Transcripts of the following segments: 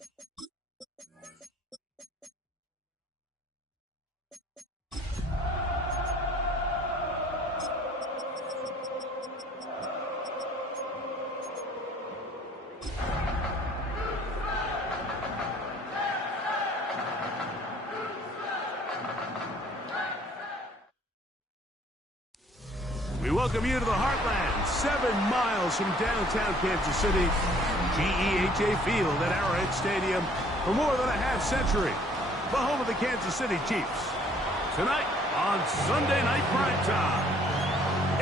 We welcome you to the Heartland, 7 miles from downtown Kansas City, GEHA Field at Arrowhead Stadium for more than a half century, the home of the Kansas City Chiefs. Tonight on Sunday Night Primetime,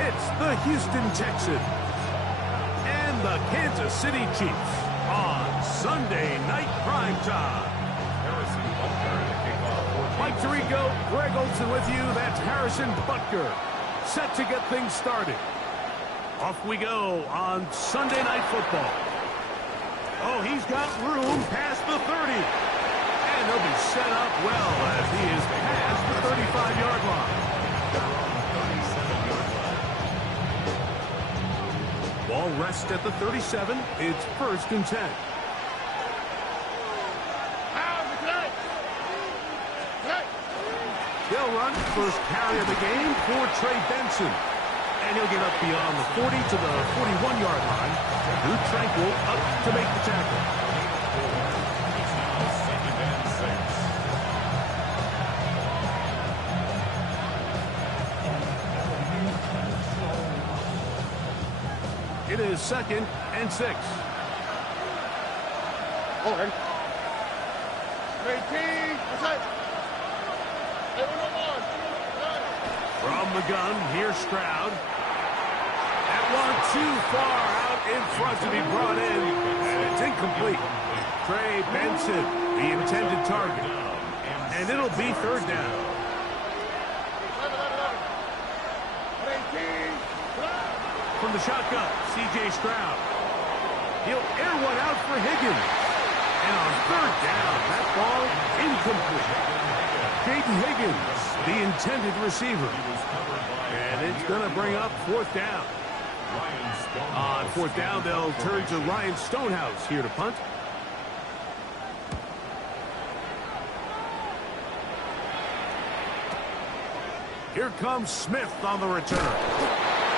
it's the Houston Texans and the Kansas City Chiefs on Sunday Night Primetime. Mike Tirico, Greg Olsen with you. That's Harrison Butker. Set to get things started. Off we go on Sunday Night Football. Oh, he's got room past the 30. And he'll be set up well as he is past the 35-yard line. Ball rests at the 37. It's 1st and 10. They'll run first carry of the game for Trey Benson. And he'll get up beyond the 40 to the 41-yard line. Drew Tranquill up to make the tackle. It is 2nd and 6. Okay. 18. From the gun, here's Stroud. That one too far out in front to be brought in, and it's incomplete. Trey Benson, the intended target. And it'll be 3rd down. From the shotgun, C.J. Stroud. He'll air one out for Higgins. And on 3rd down, that ball incomplete. Jaden Higgins, the intended receiver. And it's going to bring up 4th down. On 4th down, they'll turn to Ryan Stonehouse here to punt. Here comes Smith on the return.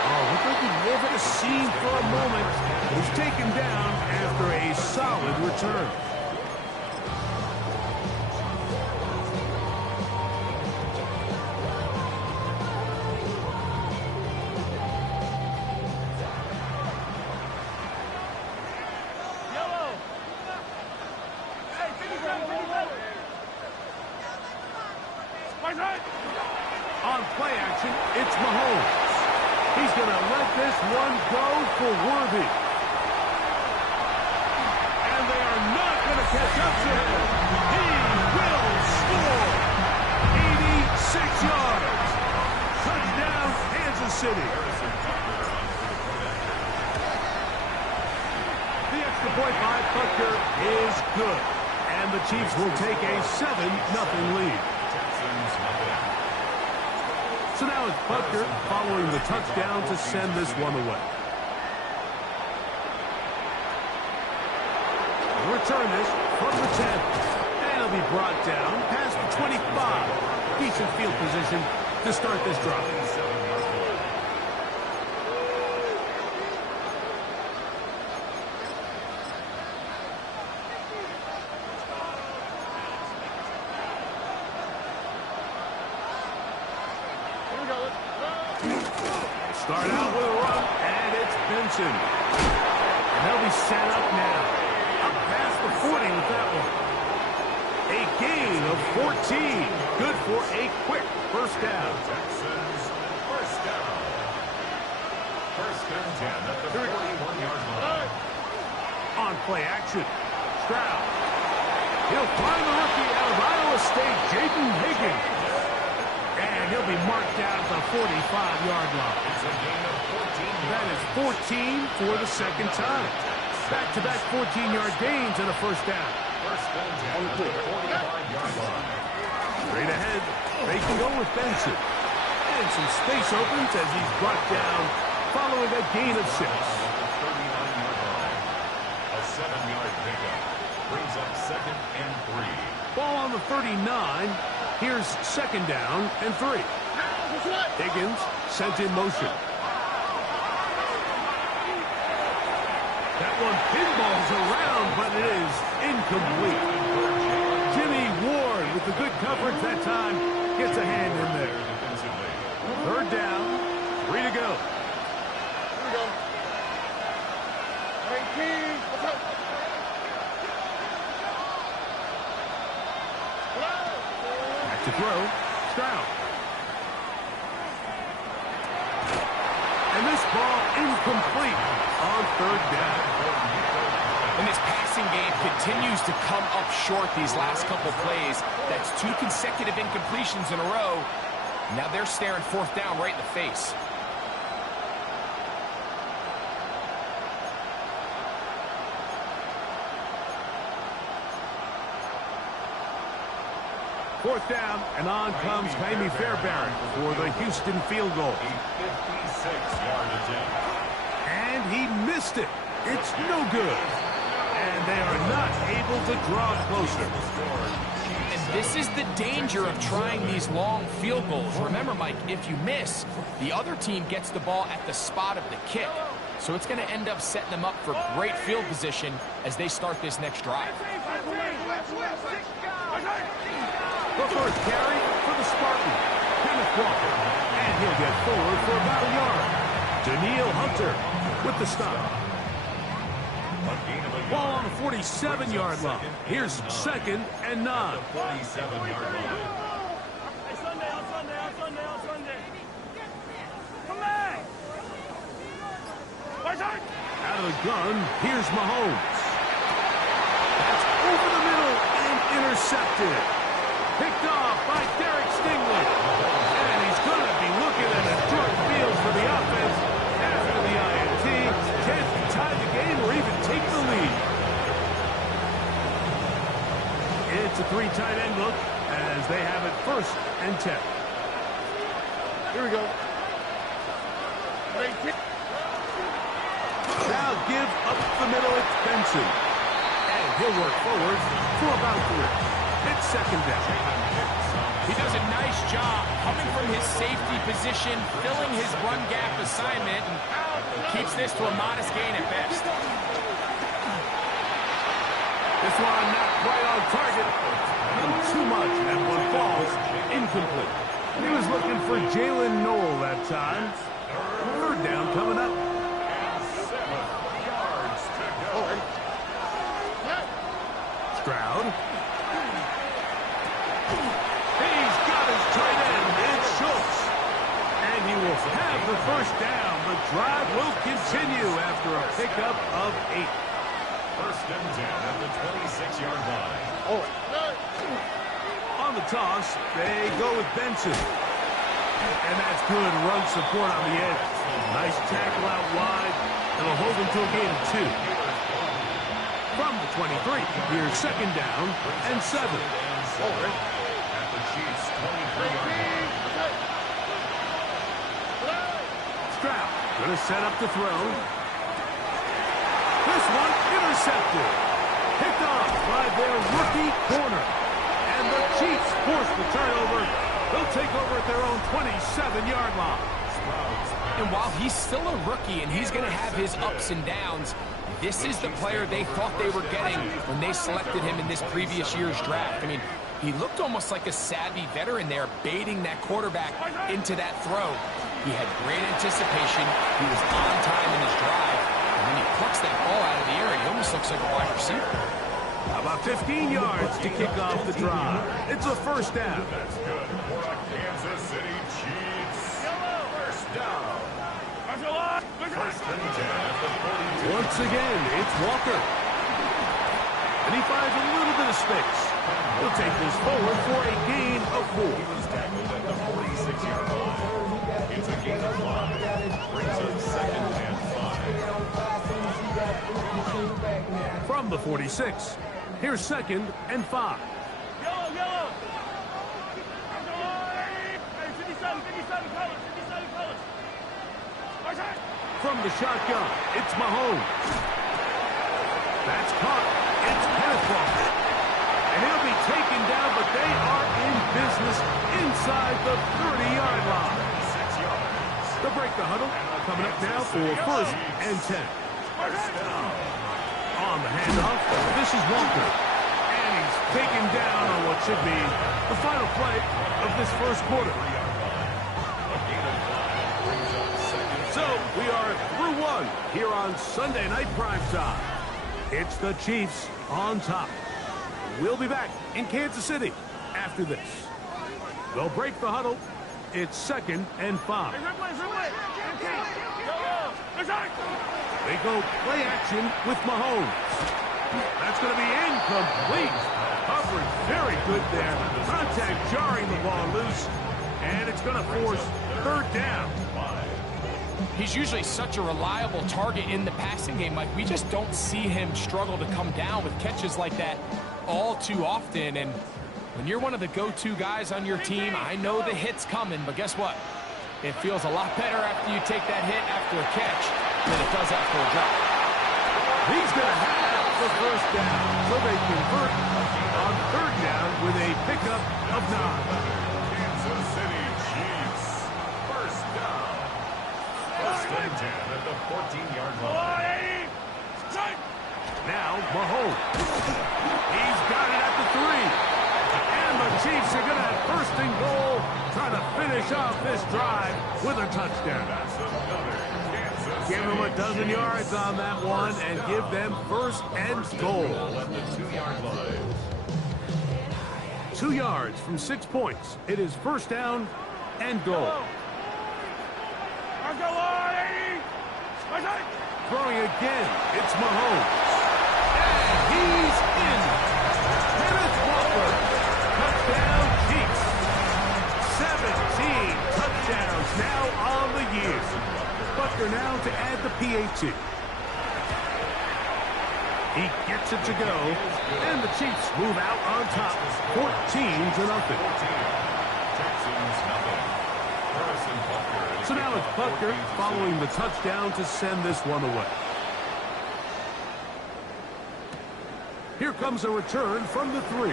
Oh, looked like he over the seam for a moment. He's taken down after a solid return. On play action, it's Mahomes. He's going to let this one go for Worthy. And they are not going to catch up to him. He will score. 86 yards. Touchdown, Kansas City. The extra point by Butker is good. And the Chiefs will take a 7-0 lead. So now it's Butker following the touchdown to send this one away. Return this from the 10. And it'll be brought down past the 25. Decent field position to start this drive. Start out with a run, and it's Benson. And they'll be set up now. Up past the 40 with that one. A gain of 14. Good for a quick 1st down. Texans, 1st down. 1st and 10 at the 41-yard line. On play action, Stroud. He'll find the rookie out of Iowa State, Jaden Higgins. And he'll be marked down at the 45-yard line. It's a gain of 14. That is 14 for the 2nd time. Back-to-back 14-yard gains and a 1st down. 1st and 10 at the 45-yard line. Straight ahead, they can go with Benson. And some space opens as he's brought down following a gain of 6. A 7-yard pickup brings up 2nd 39. Here's second down and 3. Higgins sent in motion. That one pinballs around, but it is incomplete. Jimmy Ward with the good coverage that time gets a hand in there. Third down, 3 to go. Back to throw, Stroud. And this ball incomplete on third down. And this passing game continues to come up short these last couple plays. That's 2 consecutive incompletions in a row. Now they're staring fourth down right in the face. Fourth down, and on comes Ka'imi Fairbairn for the Houston field goal. A 56-yard attempt. And he missed it. It's no good. And they are not able to draw closer. And this is the danger of trying these long field goals. Remember, Mike, if you miss, the other team gets the ball at the spot of the kick. So it's going to end up setting them up for great field position as they start this next drive. The first carry for the Spartan, Kenneth Walker. And he'll get forward for about a yard. Daniil Hunter with the stop. Ball on the 47-yard line. Here's second and 9. 47-yard line. Out of the gun, here's Mahomes. That's over the middle and intercepted. Picked off by Derek Stingley. And he's going to be looking at a short field for the offense after the INT. Chance to tie the game or even take the lead. It's a 3 tight end look as they have it first and 10. Here we go. Now give up the middle, it's Benson. And he'll work forward for about 3. It's second down. He does a nice job coming from his safety position, filling his run gap assignment, and keeps this to a modest gain at best. This one not quite on target. Too much, and one falls incomplete. He was looking for Jalen Noel that time. Third down coming up. 7 yards to go. Stroud. He's got his tight end. It's Schultz. And he will have the first down. The drive will continue after a pickup of 8. First and 10 at the 26-yard line. On the toss, they go with Benson. And that's good run support on the edge. Nice tackle out wide. It'll hold them to a gain of 2. From the 23, here's second down and 7. At the Chiefs' 23-yard line. Stroud going to set up the throw. This one intercepted. Picked off by their rookie corner. And the Chiefs force the turnover. They'll take over at their own 27-yard line. And while he's still a rookie and he's going to have his ups and downs, this is the player they thought they were getting when they selected him in this previous year's draft. I mean, he looked almost like a savvy veteran there, baiting that quarterback into that throw. He had great anticipation. He was on time in his drive. And when he plucks that ball out of the air, he almost looks like a wide receiver. About 15 yards to kick off the drive. It's a first down. That's good for the Kansas City Chiefs. First down. First and 10 at the 42. Once again, it's Walker. And he finds a little bit of space. He'll take this forward for a gain of 4. He was tackled at the 46-yard line. It's a gain of 5. Brings up second and 5. From the 46, here's second and 5. From the shotgun, it's Mahomes. That's caught. It's Kenneth Walker. And he'll be taken down, but they are in business inside the 30-yard line. 6 yards. They'll break the huddle. Coming up now for 1st and 10. First down. On the handoff, this is Walker. And he's taken down on what should be the final play of this first quarter. So, we are through one here on Sunday Night Primetime. It's the Chiefs on top. We'll be back in Kansas City after this. They'll break the huddle. It's 2nd and 5. They go play action with Mahomes. That's going to be incomplete. Coverage very good there. Contact jarring the ball loose. And it's going to force 3rd down. He's usually such a reliable target in the passing game. Like, we just don't see him struggle to come down with catches like that all too often. And when you're one of the go-to guys on your team, I know the hit's coming, but guess what? It feels a lot better after you take that hit after a catch than it does after a drop. He's going to have the 1st down. So they convert on 3rd down with a pickup of 9. Kansas City Chiefs. First down. 1st and 10 at the 14-yard line. Now Mahomes. He's got it at the 3. And the Chiefs are going to have 1st and goal, trying to finish off this drive with a touchdown. That's another Kansas Give them a dozen City yards on that one and give them 1st and goal. at the 2-yard line. 2 yards from 6 points. It is 1st down and goal. Throwing again, it's Mahomes. And he's in. Kenneth Walker. Touchdown Chiefs. 17 touchdowns now on the year. Butker now to add the PAT. He gets it to go. And the Chiefs move out on top. 14-0. Texans nothing. Harrison Butker. So now it's Butker following the touchdown to send this one away. Here comes a return from the 3.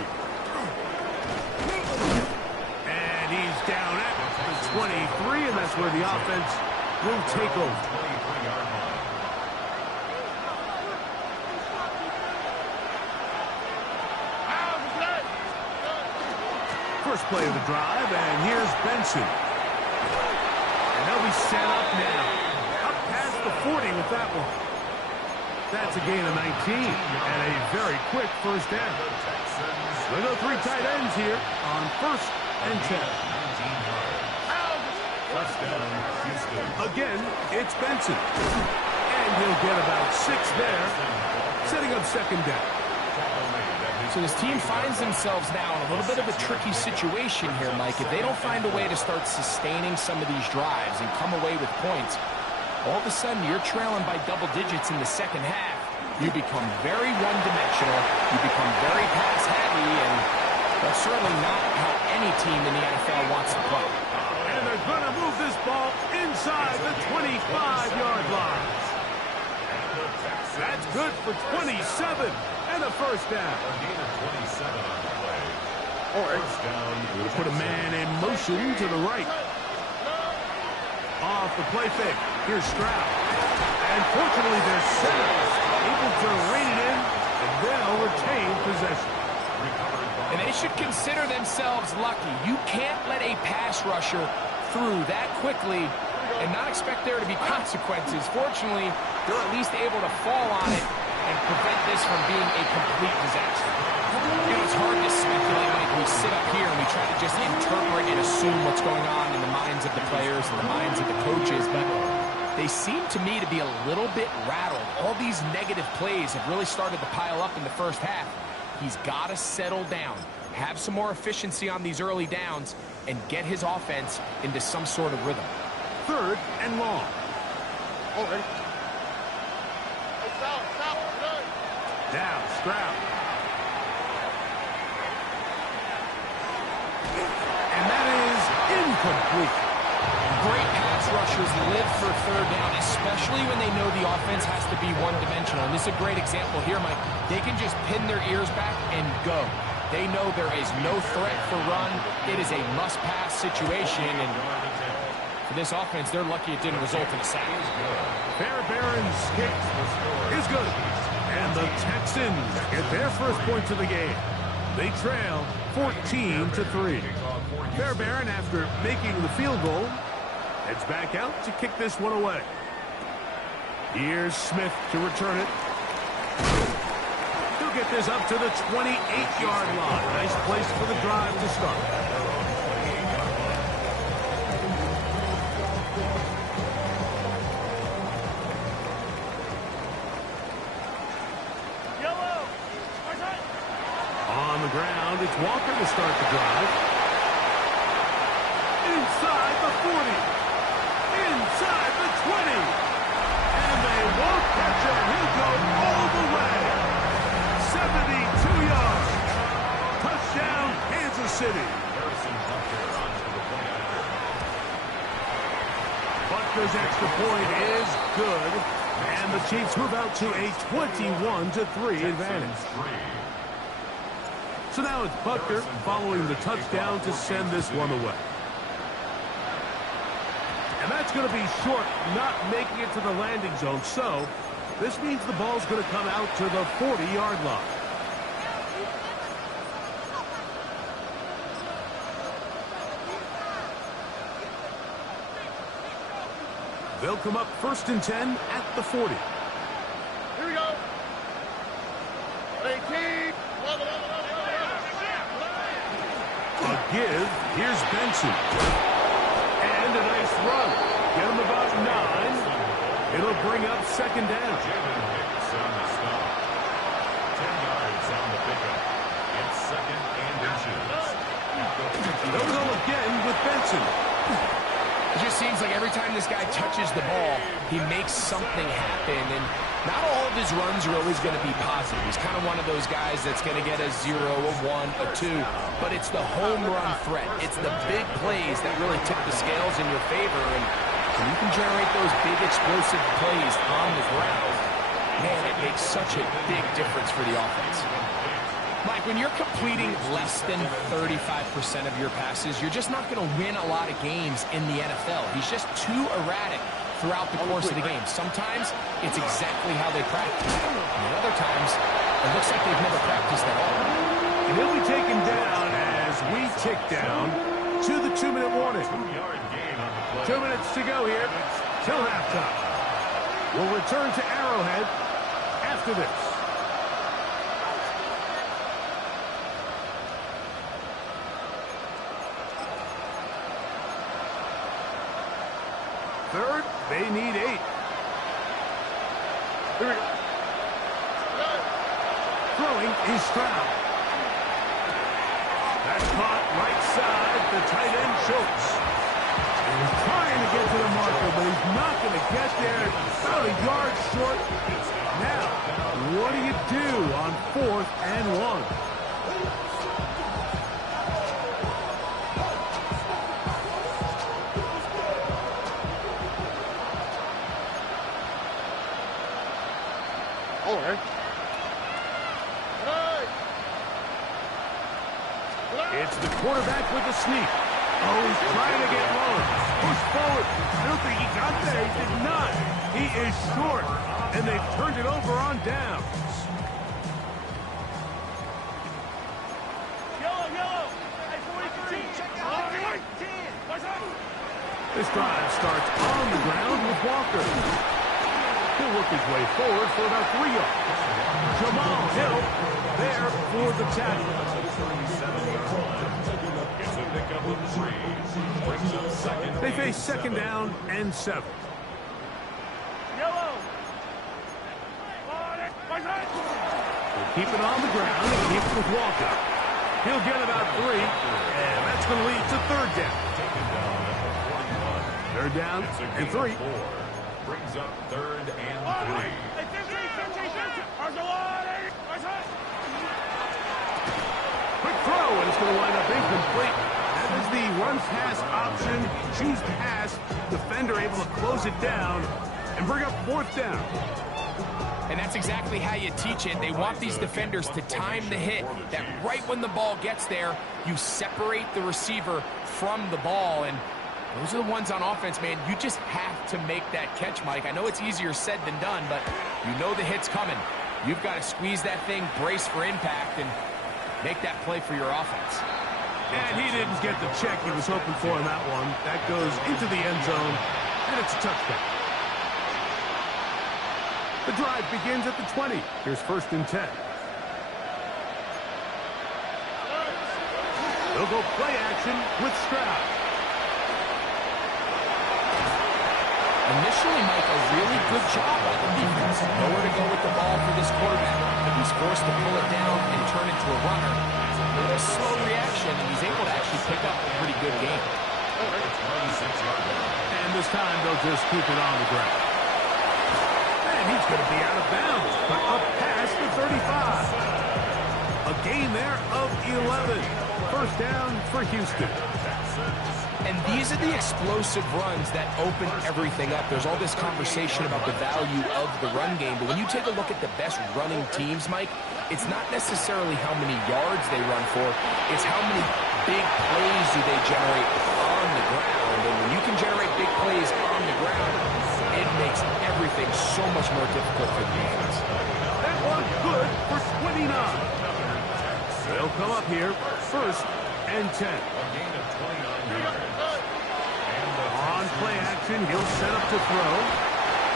And he's down at the 23, and that's where the offense will take over. 23-yard line. First play of the drive, and here's Benson. And they'll be set up now. Up past the 40 with that one. That's a gain of 19 and a very quick 1st down. They go 3 tight ends here on 1st and 10. 19 yards. First down, Houston. Again, it's Benson. And he'll get about 6 there, setting up 2nd down. So this team finds themselves now in a little bit of a tricky situation here, Mike. If they don't find a way to start sustaining some of these drives and come away with points, all of a sudden you're trailing by double digits in the 2nd half. You become very one-dimensional. You become very pass-heavy, and that's certainly not how any team in the NFL wants to play. And they're going to move this ball inside the 25-yard line. That's good for 27 and a 1st down. A gain of 27 on the play. First down. We'll put a man in motion to the right. Off the play fake. Here's Stroud. And fortunately, their center able to rein it in, and they'll retain possession. And they should consider themselves lucky. You can't let a pass rusher through that quickly and not expect there to be consequences. Fortunately, they're at least able to fall on it and prevent this from being a complete disaster. You know, it's hard to speculate when we sit up here and we try to just interpret and assume what's going on in the minds of the players and the minds of the coaches, but they seem to me to be a little bit rattled. All these negative plays have really started to pile up in the 1st half. He's got to settle down, have some more efficiency on these early downs, and get his offense into some sort of rhythm. 3rd and long. Now Stroud. And that is incomplete. Great pass rushers live for 3rd down, especially when they know the offense has to be one-dimensional. And this is a great example here, Mike. They can just pin their ears back and go. They know there is no threat for run. It is a must-pass situation, and for this offense, they're lucky it didn't result in a sack. Fairbairn's kick is good. And the Texans get their first points of the game. They trail 14-3. Fairbairn, after making the field goal, heads back out to kick this one away. Here's Smith to return it. He'll get this up to the 28-yard line. Nice place for the drive to start. On the ground, it's Walker to start the drive. Inside the 40. Inside the 20. And they won't catch him. He'll go all the way. 72 yards. Touchdown, Kansas City. Butker's extra point is good. And the Chiefs move out to a 21-3 advantage. So now it's Butker following the touchdown to send this one away. And that's going to be short, not making it to the landing zone. So this means the ball's going to come out to the 40-yard line. They'll come up 1st and 10 at the 40. Here we go. 18. A give. Here's Benson. And a nice run. Get him about 9. It'll bring up 2nd down. 10 yards on the pickup. It's 2nd and inches. They'll go again with Benson. It just seems like every time this guy touches the ball, he makes something happen, and not all of his runs are always going to be positive. He's kind of one of those guys that's going to get a 0, a 1, a 2, but it's the home run threat. It's the big plays that really tip the scales in your favor, and when you can generate those big explosive plays on the ground, man, it makes such a big difference for the offense. Mike, when you're completing less than 35% of your passes, you're just not going to win a lot of games in the NFL. He's just too erratic throughout the course of the game. Sometimes it's exactly how they practice. And other times, it looks like they've never practiced at all. And he'll be taken down as we tick down to the 2-minute warning. 2 minutes to go here till halftime. We'll return to Arrowhead after this. Third, they need 8. Here we go. Throwing is Stroud. That's caught right side. The tight end Schultz. He's trying to get to the marker, but he's not going to get there. About a yard short. Now, what do you do on 4th and 1? It's the quarterback with the sneak. Oh, he's trying to get low. Push forward. I don't think he got there. He did not. He is short. And they've turned it over on downs. This drive starts on the ground with Walker. He'll work his way forward for about 3 yards. Jamal Hill there for the tackle. They face 2nd down and 7. We'll keep it on the ground and keep it with Walker. He'll get about 3, and that's going to lead to 3rd down. 3rd down and 3. Brings up 3rd and 3. Quick throw, and it's going to wind up incomplete. That is the run-pass option. Choose pass. Defender able to close it down and bring up 4th down. And that's exactly how you teach it. They want these defenders to time the hit, that right when the ball gets there, you separate the receiver from the ball. And those are the ones on offense, man. You just have to make that catch, Mike. I know it's easier said than done, but you know the hit's coming. You've got to squeeze that thing, brace for impact, and make that play for your offense. And he didn't get the check he was hoping for in that one. That goes into the end zone, and it's a touchdown. The drive begins at the 20. Here's 1st and 10. They'll go play action with Stroud. Initially, Mike, a really good job by the defense. Nowhere to go with the ball for this quarterback. He's forced to pull it down and turn into a runner. A little slow reaction, and he's able to actually pick up a pretty good game. And this time, they'll just keep it on the ground. And he's going to be out of bounds, but up past the 35. A gain there of 11. 1st down for Houston. And these are the explosive runs that open everything up. There's all this conversation about the value of the run game, but when you take a look at the best running teams, Mike, it's not necessarily how many yards they run for, it's how many big plays do they generate on the ground. And when you can generate big plays on the ground, it makes everything so much more difficult for the defense. That one's good for 29. They'll come up here, 1st and 10. On play action, he'll set up to throw.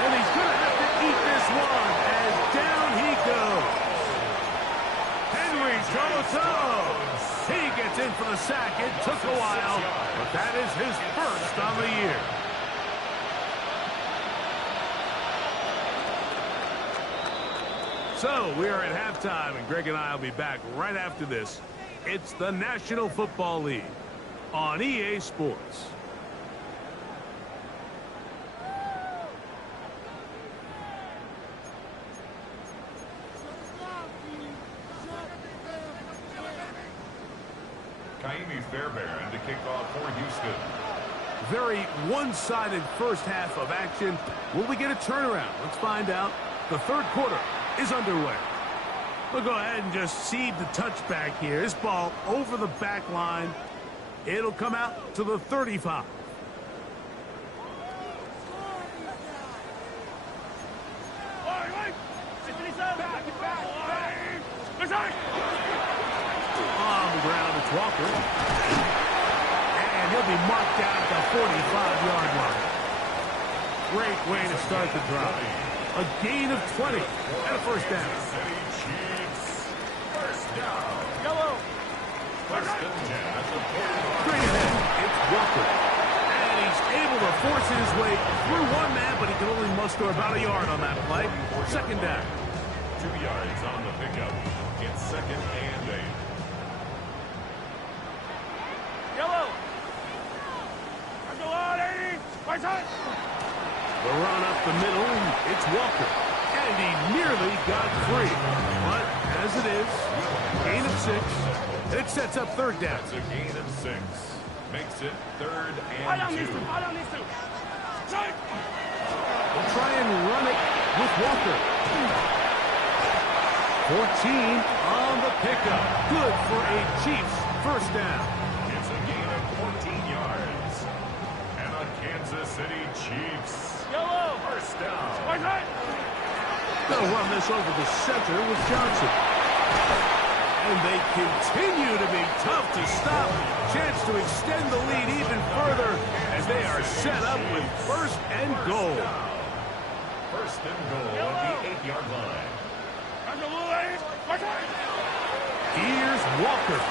And he's going to have to eat this one as down he goes. Henry Toto. He gets in for the sack. It took a while, but that is his 1st on the year. So we are at halftime, and Greg and I will be back right after this. It's the National Football League on EA Sports. Kaimi Fairbairn to kick off for Houston. Very one-sided first half of action. Will we get a turnaround? Let's find out. The 3rd quarter is underway. We'll go ahead and just seed the touchback here. This ball over the back line. It'll come out to the 35. On the ground, it's Walker. And he'll be marked down at the 45-yard line. Great way to start the drive. A gain of 20 and a 1st down. Yellow. Straight ahead, it's Walker. And he's able to force his way through one man, but he can only muster about a yard on that play. 2nd down. 2 yards on the pickup. It's 2nd and 8. Yellow. Go on, 80. My time. The run up the middle, it's Walker. And he nearly got free. But as it is, gain of 6. It sets up 3rd down. That's a gain of 6. Makes it 3rd I and don't 2. need to. We'll try and run it with Walker. 14 on the pickup. Good for a Chiefs 1st down. It's a gain of 14 yards. And a Kansas City Chiefs. Yellow. 1st down. My time. They'll run this over the center with Johnson. And they continue to be tough to stop. Chance to extend the lead even further as they are set up with 1st and goal. 1st and goal at the 8-yard line. Here's Walker.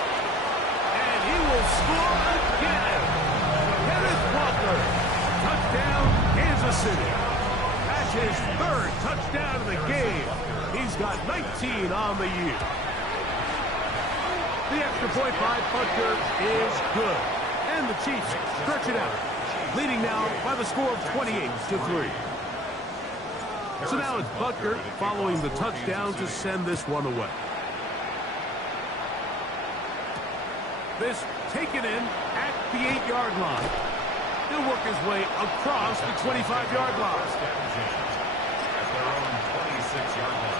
And he will score again. Kenneth Walker. Touchdown, Kansas City. That's his 3rd touchdown of the game. He's got 19 on the year. The extra point by Butker is good. And the Chiefs stretch it out, leading now by the score of 28-3. So now it's Butker following the touchdown to send this one away. This taken in at the 8-yard line. He'll work his way across the 25-yard line. their own 26-yard line.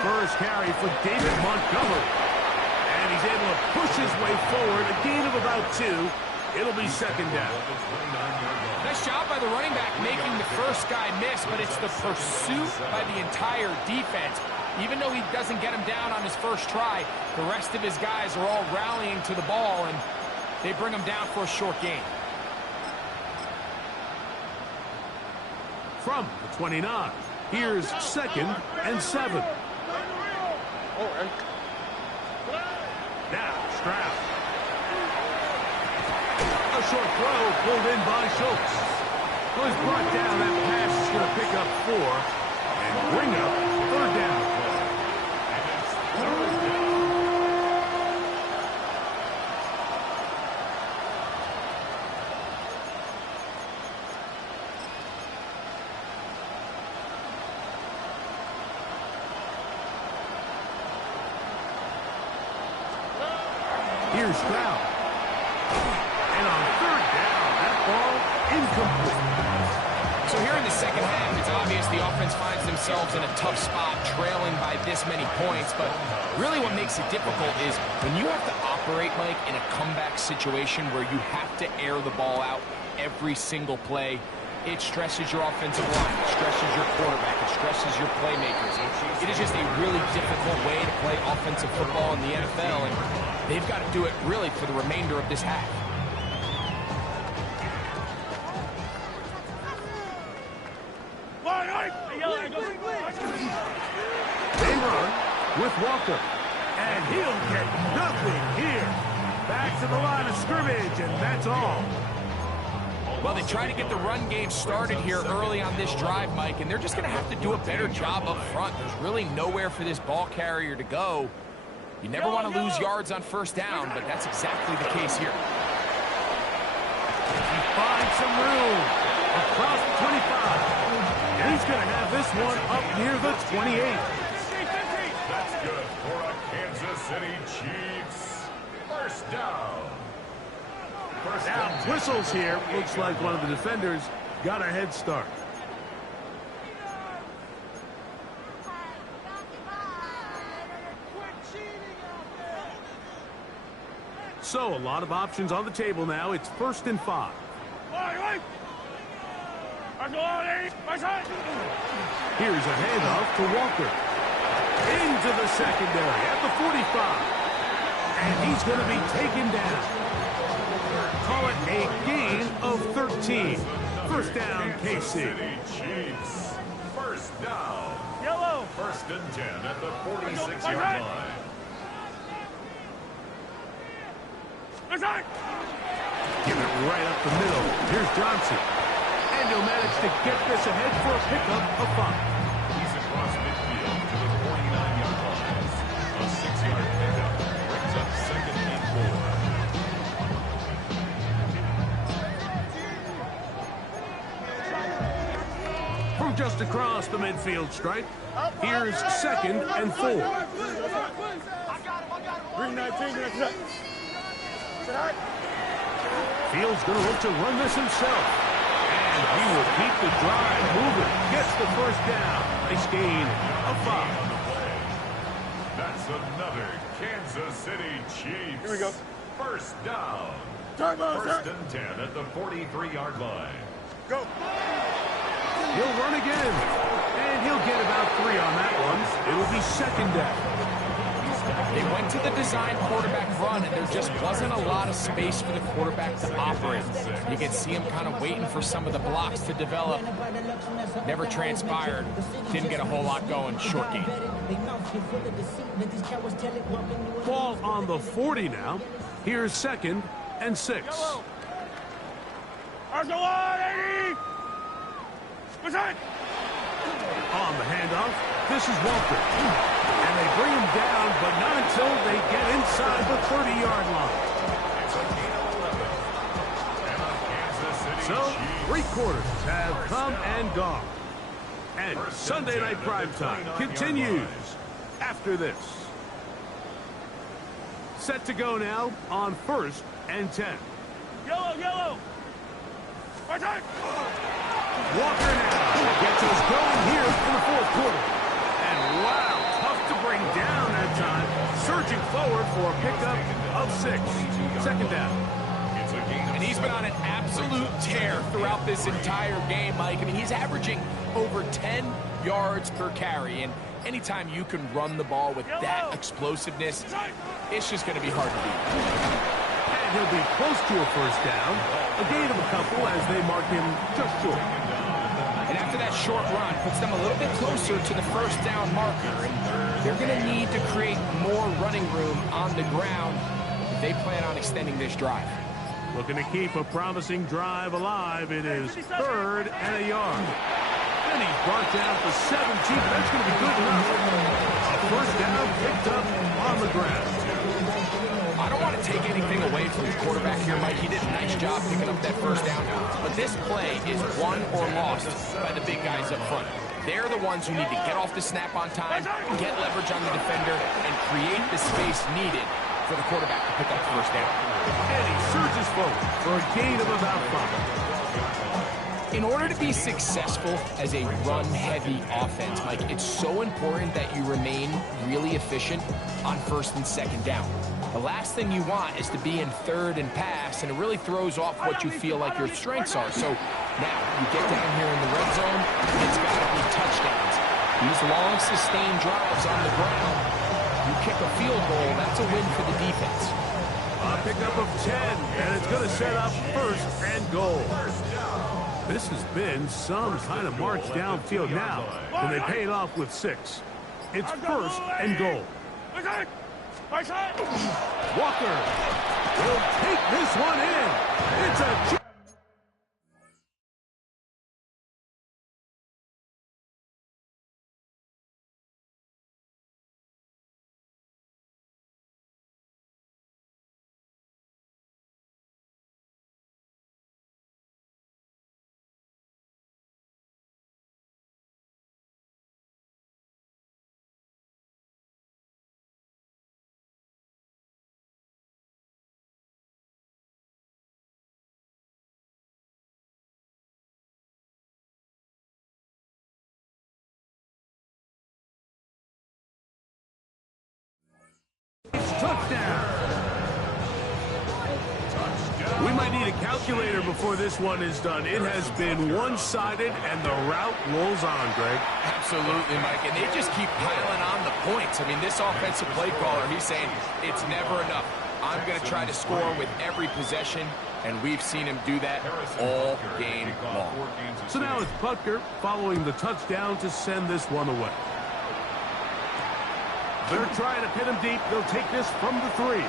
First carry for David Montgomery. And he's able to push his way forward. A gain of about 2. It'll be second down. Nice job by the running back making the first guy miss, but it's the pursuit by the entire defense. Even though he doesn't get him down on his first try, the rest of his guys are all rallying to the ball, and they bring him down for a short gain. From the 29, here's second and 7. Now, Stroud. A short throw pulled in by Schultz. Was brought down. That pass is going to pick up 4 and bring up third down. Here's Stroud. And on third down, that ball incomplete. So here in the second half, it's obvious the offense finds themselves in a tough spot, trailing by this many points. But really what makes it difficult is when you have to operate, Mike, in a comeback situation where you have to air the ball out every single play, it stresses your offensive line, it stresses your quarterback, it stresses your playmakers. It is just a really difficult way to play offensive football in the NFL, and they've got to do it really for the remainder of this half. They run with Walker. And he'll get nothing here. Back to the line of scrimmage, and that's all. Well, they try to get the run game started here early on this drive, Mike, and they're just going to have to do a better job up front. There's really nowhere for this ball carrier to go. You never want to lose yards on first down, but that's exactly the case here. He finds some room across the 25. And he's going to have this one up near the 28. That's good for a Kansas City Chiefs. First down. Now, whistles here. Looks like one of the defenders got a head start. So, a lot of options on the table now. It's 1st and 5. Here's a handoff to Walker. Into the secondary at the 45. And he's going to be taken down. Call it a gain of 13. First down, KC. Chiefs. First down. Yellow. 1st and 10 at the 46-yard line. Give it right up the middle. Here's Johnson. And he'll manage to get this ahead for a pickup of 5. He's across midfield to the 49-yard line. A 6-yard pickup brings up 2nd and 4. From just across the midfield stripe, here's 2nd and 4. Green 19. Fields going to look to run this himself. And he will keep the drive moving. Gets the first down. Nice gain of 5. That's another Kansas City Chiefs. Here we go. First down. 1st and 10 at the 43-yard line. Go. He'll run again. And he'll get about 3 on that one. It'll be 2nd down. They went to the design quarterback run, and there just wasn't a lot of space for the quarterback to operate. You can see him kind of waiting for some of the blocks to develop. Never transpired. Didn't get a whole lot going. Short game. Ball on the 40 now. Here's 2nd and 6. On the handoff, this is Walker. And they bring him down, but not until they get inside the 30-yard line. It's a gain of 11. And a Kansas City So, Chiefs. 3 quarters have First come down. and gone. And Sunday Night Primetime continues after this. Set to go now on 1st and 10. Yellow, yellow. My time. Walker now gets us going here in the 4th quarter. And wow, tough to bring down that time. Surging forward for a pickup of 6. 2nd down. And he's been on an absolute tear throughout this entire game, Mike. I mean, he's averaging over 10 yards per carry. And anytime you can run the ball with that explosiveness, it's just going to be hard to beat. And he'll be close to a 1st down. A gain of a couple as they mark him just short. And after that short run, puts them a little bit closer to the 1st down marker. And they're going to need to create more running room on the ground if they plan on extending this drive. Looking to keep a promising drive alive. It is 3rd and a yard. And he's brought down for 17. That's going to be good enough. A 1st down picked up on the ground. I don't want to take anything away from the quarterback here, Mike. He did a nice job picking up that 1st down. But this play is won or lost by the big guys up front. They're the ones who need to get off the snap on time, get leverage on the defender, and create the space needed for the quarterback to pick up the 1st down. And he surges forward for a gain of about 5. In order to be successful as a run-heavy offense, Mike, it's so important that you remain really efficient on 1st and 2nd down. The last thing you want is to be in 3rd and pass, and it really throws off what you feel like your strengths are. So now you get down here in the red zone, it's got to be touchdowns. These long, sustained drives on the ground, you kick a field goal, that's a win for the defense. A pickup of 10, and it's going to set up 1st and goal. This has been some kind of march downfield now, and they pay it off with 6. It's 1st and goal. Walker will take this one in. It's a... Touchdown. We might need a calculator before this one is done. It has been one-sided, and the route rolls on, Greg. Absolutely, Mike. And they just keep piling on the points. I mean, this offensive play caller, he's saying it's never enough. I'm going to try to score with every possession, and we've seen him do that all game long. So now it's Butker following the touchdown to send this one away. They're trying to pin him deep. They'll take this from the 3.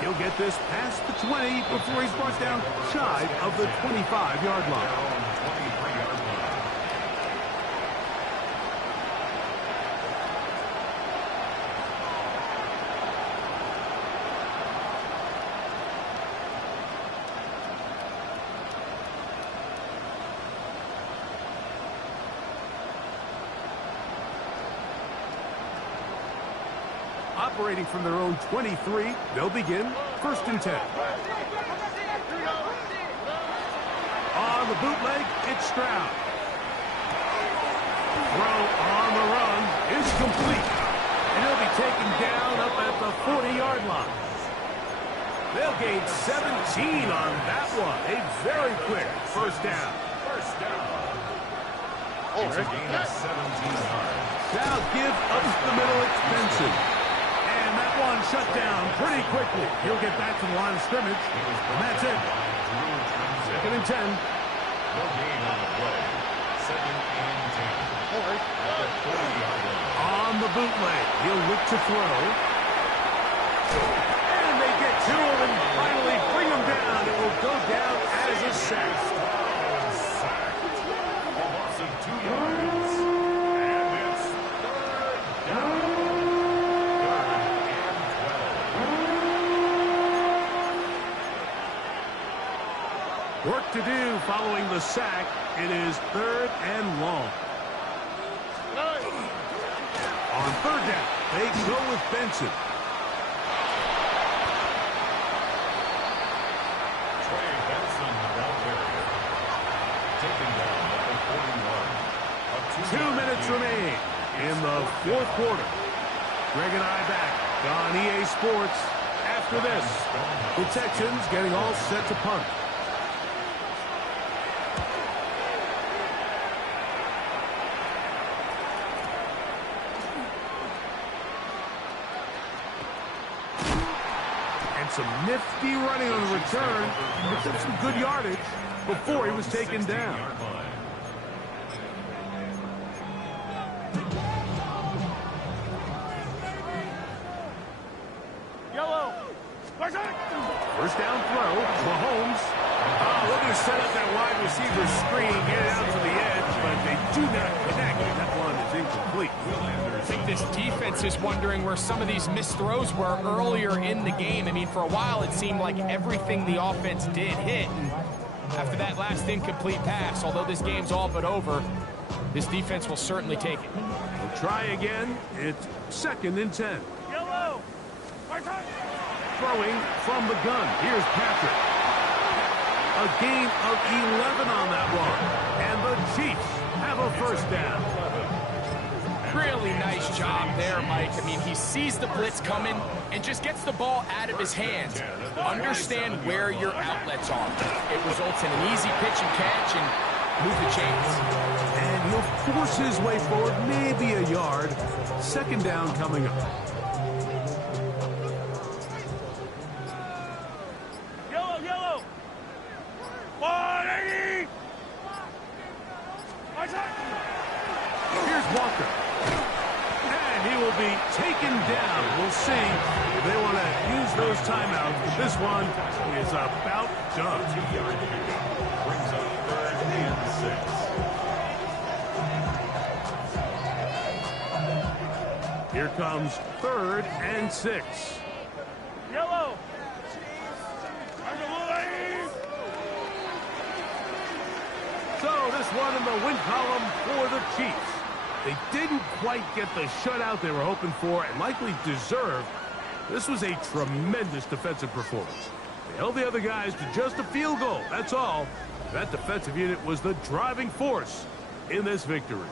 He'll get this past the 20 before he's brought down shy of the 25-yard line. Operating from their own 23, they'll begin 1st and 10. On the bootleg, it's Stroud. Throw on the run is complete. And he'll be taken down up at the 40-yard line. They'll gain 17 on that one. A very quick 1st down. It's a gain of 17 yards. Now give up the middle, it's Benson. And that one shut down pretty quickly. He'll get back to the line of scrimmage, and that's it. 2nd and 10. No gain on the play. 2nd and 10. At the 40-yard line. On the bootleg, he'll look to throw. And they get to him and finally bring him down. It will go down as a sack. Sacked. A loss of 2 yards. And it's 3rd down. Work to do following the sack. It is 3rd and long. On 3rd down, they go with Benson. remain in the fourth quarter. Greg and I back on EA Sports after this. The Texans getting all set to punt. And some nifty running on the return. Picked up some good yardage before he was taken down. First down throw, Mahomes. Looking to set up that wide receiver screen, get it out to the edge, but they do not connect. That one is incomplete. I think this defense is wondering where some of these missed throws were earlier in the game. I mean, for a while it seemed like everything the offense did hit. And after that last incomplete pass, although this game's all but over, this defense will certainly take it. We'll try again. It's 2nd and 10. Yellow. Throwing from the gun. Here's Patrick. A gain of 11 on that one. And the Chiefs have a first down. Really nice job there, Mike. I mean, he sees the blitz coming and just gets the ball out of his hands. Understand where your outlets are. It results in an easy pitch and catch and move the chains. And he'll force his way forward, maybe a yard. 2nd down coming up. Yellow. 180. Here's Walker. And he will be taken down. We'll see if they want to use those timeouts. But this one is about done. Brings up 3rd and 6. Here comes 3rd and 6. Yellow. So this one in the win column for the Chiefs. They didn't quite get the shutout they were hoping for and likely deserved. This was a tremendous defensive performance. They held the other guys to just a field goal. That's all. That defensive unit was the driving force in this victory.